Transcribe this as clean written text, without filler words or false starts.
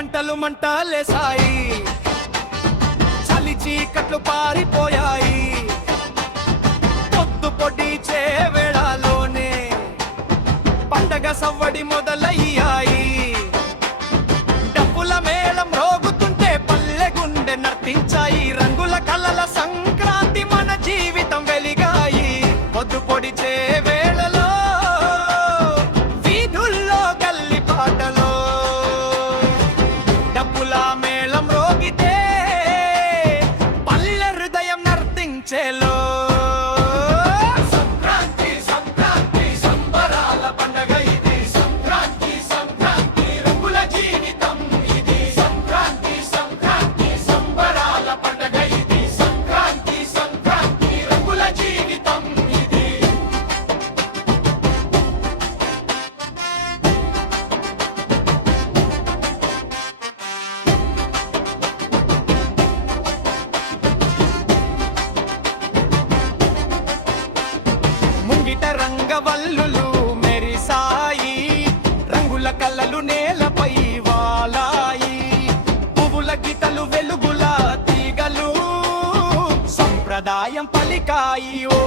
మంటలు మంటలేసాయి, చలి చీకట్లు పారిపోయాయి. పొద్దు పొడిచే వేళలోనే పండగ సవ్వడి మొదలయ్యాయి. డప్పుల మేళం రోగుతుంటే పల్లె గుండె నర్తించాయి. రంగుల కలల సంక్రాంతి మన జీవితం వెలిగాయి. పొద్దు పొడిచే వేళలో వీధుల్లో గల్లి పాటలో డప్పుల మేళం రోగితే పల్లె హృదయం నర్తించేలో రంగవల్లులు మెరిసాయి, రంగుల కళ్ళలు నేలపై వాలాయి. పువ్వుల గీతలు వెలుగుల తీగలు సంప్రదాయం పలికాయి. ఓ